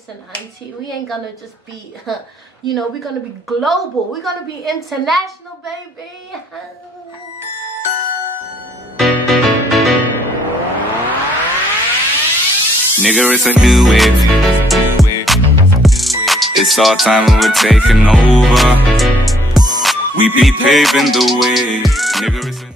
listen, auntie, we ain't gonna just be, you know, we're gonna be global. We're gonna be international, baby. Nigga, it's a new wave. It's our time and we're taking over. We be paving the way. Nigga, it's a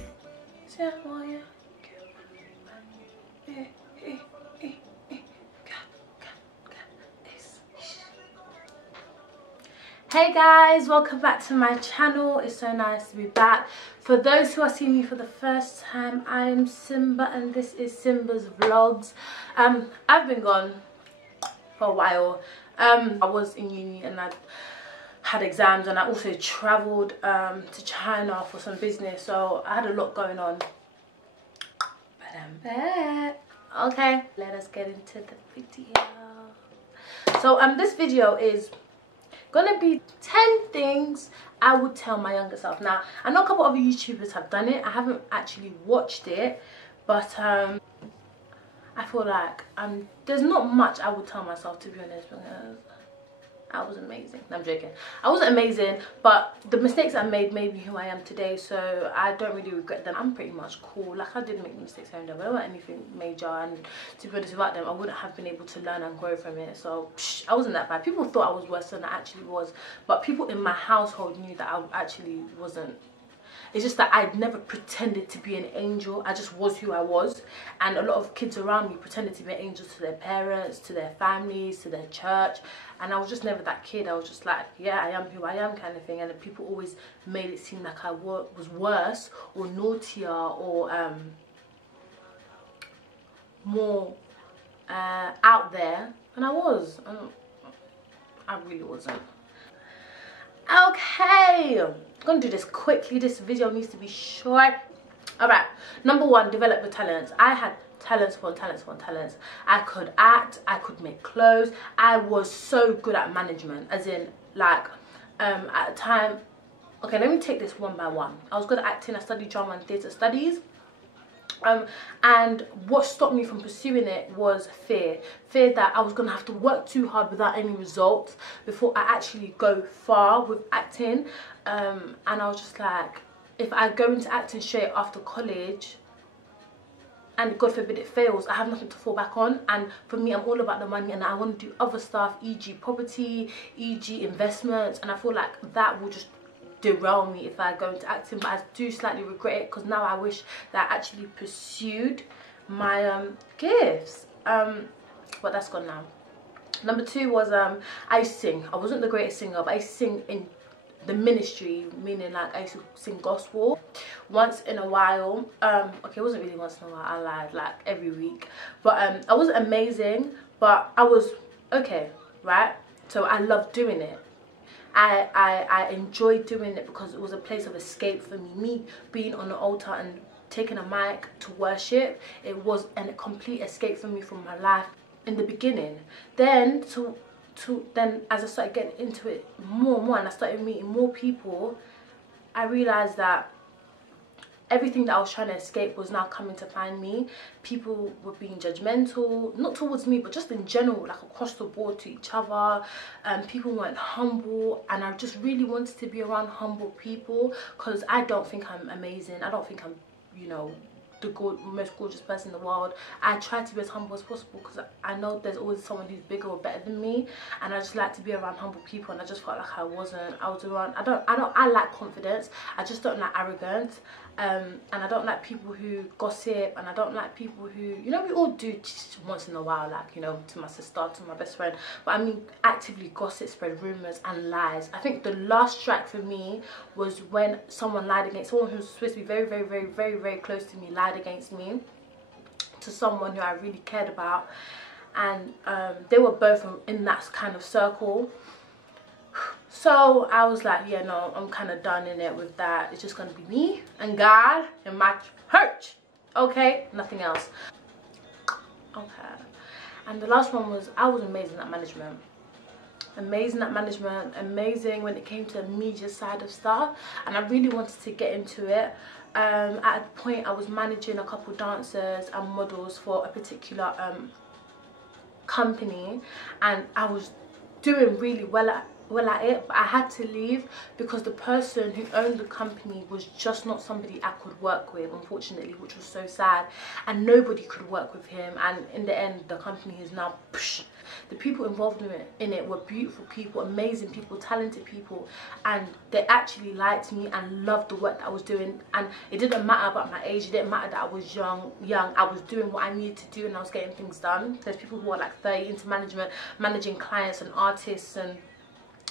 Hey guys, welcome back to my channel. It's so nice to be back. For those who are seeing me for the first time, I am Simba and this is Simba's Vlogs. I've been gone for a while. I was in uni and I had exams, and I also travelled to China for some business, so I had a lot going on. But I'm back. Okay, let us get into the video. So this video is gonna be 10 things I would tell my younger self. Now, I know a couple other YouTubers have done it. I haven't actually watched it, but I feel like there's not much I would tell myself, to be honest, because I was amazing. No, I'm joking. I wasn't amazing, but the mistakes I made me who I am today, so I don't really regret them. I'm pretty much cool. Like, I did make mistakes here and there, but they weren't anything major, and to be honest, without them I wouldn't have been able to learn and grow from it. So I wasn't that bad. People thought I was worse than I actually was, but people in my household knew that I actually wasn't. It's just that I'd never pretended to be an angel. I just was who I was. And a lot of kids around me pretended to be angels to their parents, to their families, to their church. And I was just never that kid. I was just like, yeah, I am who I am kind of thing. And people always made it seem like I was worse or naughtier or more out there than I was. I really wasn't. Okay, I'm gonna do this quickly. This video needs to be short. All right, number one, develop your talents. I had talents upon talents upon talents. I could act, I could make clothes. I was so good at management, as in, like, at the time, okay, let me take this one by one. I was good at acting. I studied drama and theatre studies. And what stopped me from pursuing it was fear that I was gonna have to work too hard without any results before I actually go far with acting. And I was just like, if I go into acting straight after college and God forbid it fails, I have nothing to fall back on. And for me, I'm all about the money, and I want to do other stuff, e.g. property, e.g. investments, and I feel like that will just derail me if I go into acting. But I do slightly regret it, because now I wish that I actually pursued my gifts, but that's gone now. Number two was I sing. I wasn't the greatest singer, but I sing in the ministry, meaning like I used to sing gospel once in a while. Okay, it wasn't really once in a while, I lied, like every week. But I wasn't amazing, but I was okay, right? So I loved doing it. I enjoyed doing it because it was a place of escape for me. Me being on the altar and taking a mic to worship, it was a complete escape for me from my life in the beginning. Then then as I started getting into it more and more, and I started meeting more people, I realized that everything that I was trying to escape was now coming to find me. People were being judgmental, not towards me, but just in general, like across the board to each other. People weren't humble, and I just really wanted to be around humble people, because I don't think I'm amazing. I don't think I'm, you know, the most gorgeous person in the world. I try to be as humble as possible, because I know there's always someone who's bigger or better than me, and I just like to be around humble people. And I just felt like I wasn't. I was around, I like confidence, I just don't like arrogance. And I don't like people who gossip, and I don't like people who, you know, we all do once in a while, like, you know, to my sister, to my best friend, but I mean actively gossip, spread rumours and lies. I think the last strike for me was when someone lied against someone who was supposed to be very, very, very, very, very close to me, lied against me to someone who I really cared about, and they were both in that kind of circle. So I was like, yeah, no, I'm kind of done in it with that. It's just going to be me and God and my church. Okay? Nothing else. Okay. And the last one was, I was amazing at management. Amazing at management. Amazing when it came to the media side of stuff. And I really wanted to get into it. At a point, I was managing a couple dancers and models for a particular company, and I was doing really well at it, but I had to leave because the person who owned the company was just not somebody I could work with, unfortunately, which was so sad, and nobody could work with him. And in the end, the company is now the people involved in it were beautiful people, amazing people, talented people, and they actually liked me and loved the work that I was doing. And it didn't matter about my age, it didn't matter that I was young. I was doing what I needed to do, and I was getting things done. There's people who are like 30 into management, managing clients and artists and,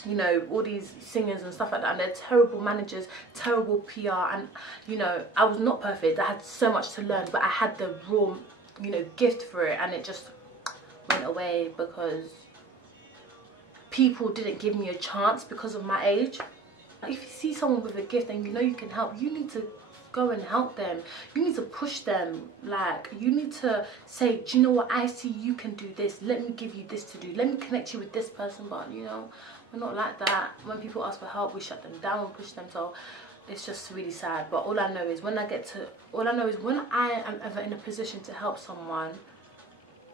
you know, all these singers and stuff like that, and they're terrible managers, terrible PR, and, you know, I was not perfect. I had so much to learn, but I had the raw, you know, gift for it, and it just went away because people didn't give me a chance because of my age. If you see someone with a gift and you know you can help, you need to go and help them. You need to push them. Like, you need to say, do you know what, I see you can do this, let me give you this to do, let me connect you with this person. But, you know, we're not like that. When people ask for help, we shut them down and push them. So it's just really sad. But all I know is when I am ever in a position to help someone,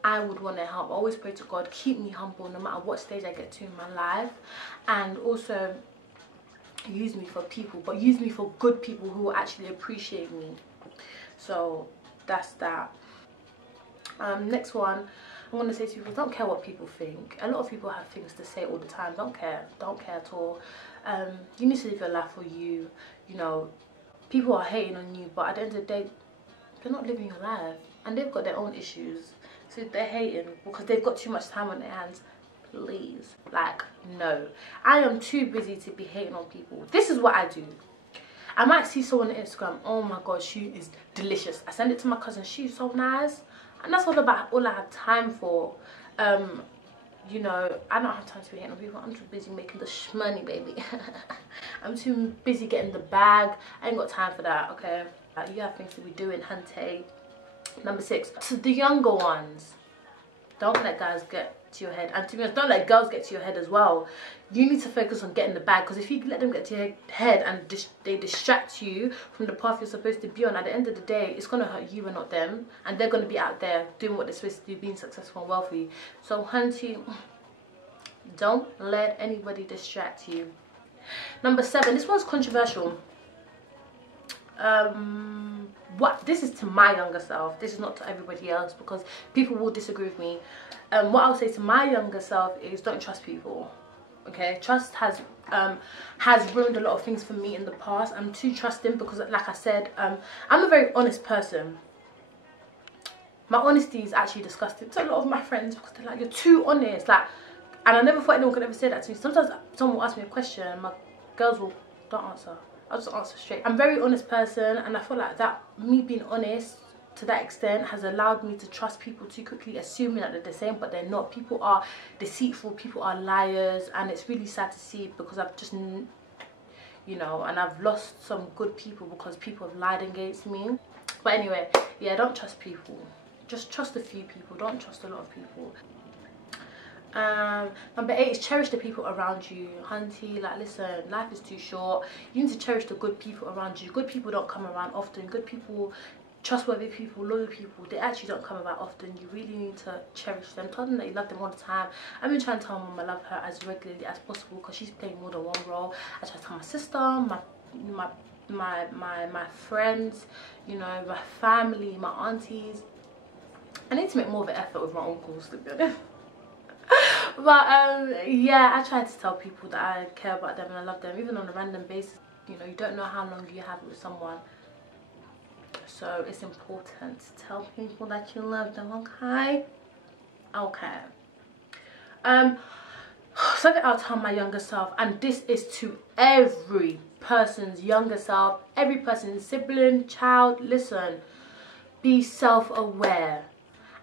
I would want to help. I always pray to God, keep me humble no matter what stage I get to in my life, and also use me for people, but use me for good people who will actually appreciate me. So that's that. Next one, I want to say to people, don't care what people think. A lot of people have things to say all the time. Don't care at all. You need to live your life for you. You know, people are hating on you, but at the end of the day, they're not living your life, and they've got their own issues. So they're hating because they've got too much time on their hands. Please, like, no. I am too busy to be hating on people. This is what I do. I might see someone on Instagram, oh my god, she is delicious. I send it to my cousin, she's so nice. And that's all I have time for. You know, I don't have time to be hating on people. I'm too busy making the shmoney, baby. I'm too busy getting the bag. I ain't got time for that, okay? You have things to be doing, hunty. Number 6, to the younger ones, don't let guys get to your head, and to be honest, don't let girls get to your head as well. You need to focus on getting the bag, because if you let them get to your head and they distract you from the path you're supposed to be on, at the end of the day, it's going to hurt you and not them, and they're going to be out there doing what they're supposed to do, being successful and wealthy. So hunty, don't let anybody distract you. Number 7, this one's controversial. This is to my younger self, this is not to everybody else, because people will disagree with me. What I'll say to my younger self is, don't trust people. Okay, trust has ruined a lot of things for me in the past. I'm too trusting because, like I said, I'm a very honest person. My honesty is actually disgusting to a lot of my friends, because they're like, you're too honest, like, and I never thought anyone could ever say that to me. Sometimes someone will ask me a question and my girls will, don't answer, I'll just answer straight. I'm a very honest person, and I feel like that, me being honest to that extent, has allowed me to trust people too quickly, assuming that they're the same, but they're not. People are deceitful, people are liars, and it's really sad to see, because I've just, you know, and I've lost some good people because people have lied against me. But anyway, yeah, don't trust people. Just trust a few people, don't trust a lot of people. Number 8 is cherish the people around you. Hunty, like, listen, life is too short. You need to cherish the good people around you. Good people don't come around often. Good people, trustworthy people, loyal people, they actually don't come about often. You really need to cherish them. Tell them that you love them all the time. I've been trying to tell my mum I love her as regularly as possible, because she's playing more than one role. I try to tell my sister, my friends, you know, my family, my aunties. I need to make more of an effort with my uncles, to be honest. But yeah, I try to tell people that I care about them and I love them, even on a random basis. You know, you don't know how long you have it with someone, so it's important to tell people that you love them. Okay, something I'll tell my younger self, and this is to every person's younger self, every person's sibling, child. Listen, be self-aware.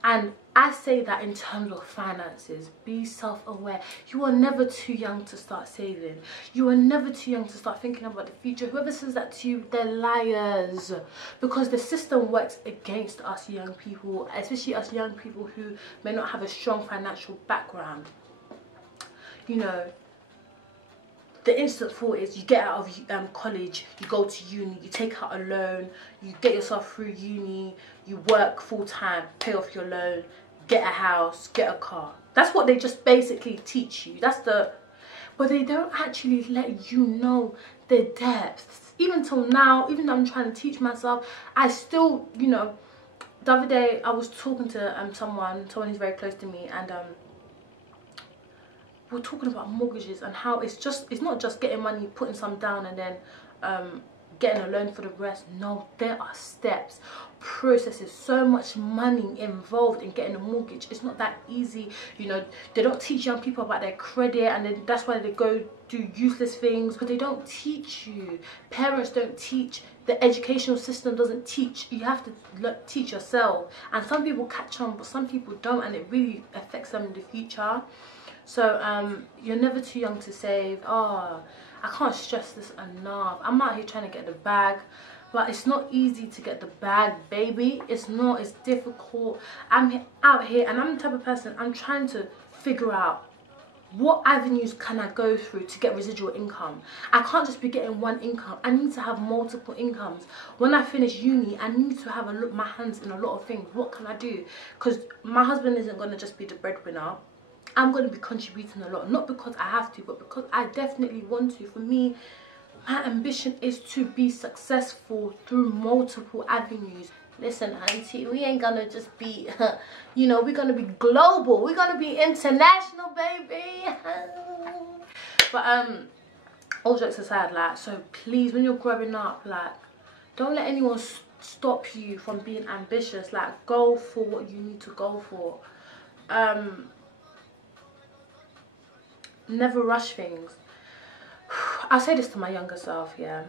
And I say that in terms of finances. Be self-aware. You are never too young to start saving. You are never too young to start thinking about the future. Whoever says that to you, they're liars. Because the system works against us young people, especially us young people who may not have a strong financial background. You know, the instant thought is you get out of college, you go to uni, you take out a loan, you get yourself through uni, you work full time, pay off your loan, get a house, get a car. That's what they just basically teach you. But they don't actually let you know the depths. Even till now, even though I'm trying to teach myself, I still, you know, the other day I was talking to someone who's very close to me, and we're talking about mortgages and how it's not just getting money, putting some down, and then getting a loan for the rest. No, there are steps, processes, so much money involved in getting a mortgage. It's not that easy. You know, they don't teach young people about their credit, and then that's why they go do useless things. But they don't teach you. Parents don't teach. The educational system doesn't teach. You have to teach yourself. And some people catch on, but some people don't, and it really affects them in the future. So you're never too young to save. Oh, I can't stress this enough. I'm out here trying to get the bag, but it's not easy to get the bag, baby. It's not. It's difficult. I'm out here, and I'm the type of person, I'm trying to figure out what avenues can I go through to get residual income. I can't just be getting one income. I need to have multiple incomes. When I finish uni, I need to have my hands in a lot of things. What can I do? Because my husband isn't going to just be the breadwinner. I'm going to be contributing a lot, not because I have to, but because I definitely want to. For me, my ambition is to be successful through multiple avenues. Listen, auntie, we ain't gonna just be, you know, we're gonna be global. We're gonna be international, baby. But all jokes aside, like, so please, when you're growing up, like, don't let anyone stop you from being ambitious. Like, go for what you need to go for. Never rush things. I'll say this to my younger self, yeah.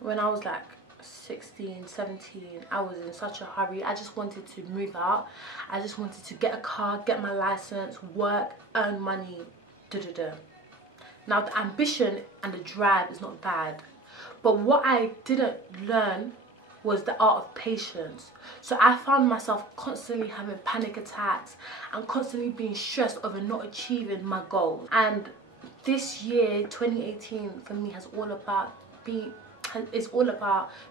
When I was like 16, 17, I was in such a hurry. I just wanted to move out. I just wanted to get a car, get my license, work, earn money, Now, the ambition and the drive is not bad. But what I didn't learn was the art of patience. So I found myself constantly having panic attacks and constantly being stressed over not achieving my goals. And this year, 2018, for me is all about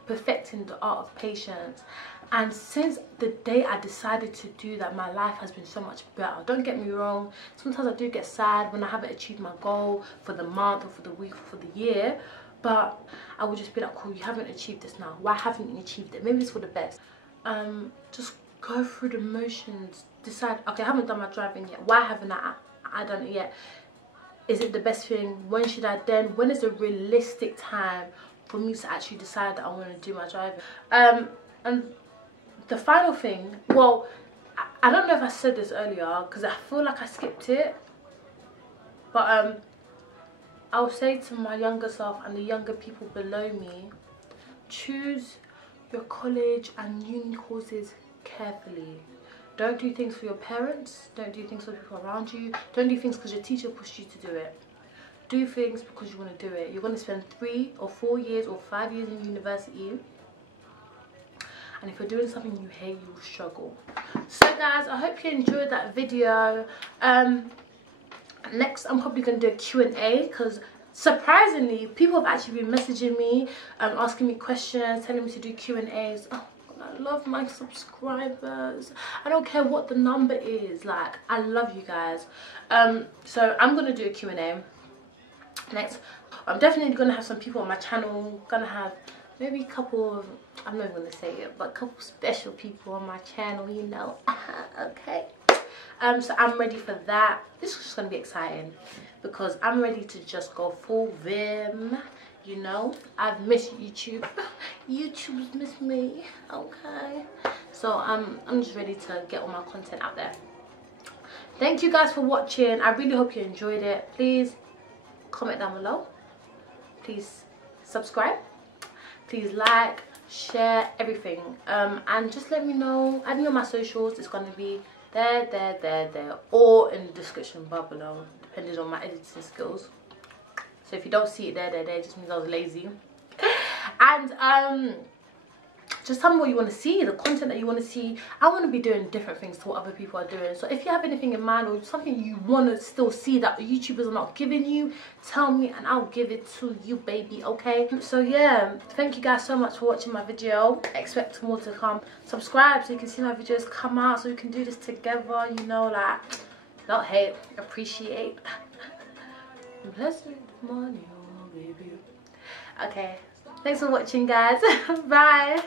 perfecting the art of patience. And since the day I decided to do that, my life has been so much better. Don't get me wrong, sometimes I do get sad when I haven't achieved my goal for the month or for the week or for the year. But I would just be like, cool, you haven't achieved this now. Why haven't you achieved it? Maybe it's for the best. Just go through the motions. Decide, okay, I haven't done my driving yet. Why haven't I done it yet? Is it the best thing? When should I then? When is a realistic time for me to actually decide that I want to do my driving? And the final thing, well, I don't know if I said this earlier because I feel like I skipped it. But I would say to my younger self and the younger people below me, choose your college and uni courses carefully. Don't do things for your parents. Don't do things for people around you. Don't do things because your teacher pushed you to do it. Do things because you want to do it. You're going to spend 3 or 4 years or 5 years in university. And if you're doing something you hate, you will struggle. So guys, I hope you enjoyed that video. Next, I'm probably going to do a Q&A because surprisingly, people have actually been messaging me, asking me questions, telling me to do Q&As. Oh, I love my subscribers. I don't care what the number is. Like, I love you guys. So I'm going to do a Q&A. Next, I'm definitely going to have some people on my channel. Going to have maybe a couple of, I'm not going to say it, but a couple special people on my channel, you know. Okay. So I'm ready for that. This is just going to be exciting because I'm ready to just go full vim, you know. I've missed YouTube. YouTube's missed me, okay. So I'm just ready to get all my content out there. Thank you guys for watching. I really hope you enjoyed it. Please comment down below. Please subscribe. Please like, share, everything. And just let me know. Add me on my socials. It's going to be there, or in the description bar below, depending on my editing skills. So if you don't see it there, it just means I was lazy. And just tell me what you want to see, the content that you want to see. I want to be doing different things to what other people are doing. So if you have anything in mind or something you want to still see that YouTubers are not giving you, tell me and I'll give it to you, baby, okay? So yeah, thank you guys so much for watching my video. Expect more to come. Subscribe so you can see my videos come out, so we can do this together, you know, like, not hate, appreciate. Bless me with money, oh baby. Okay, thanks for watching, guys. Bye.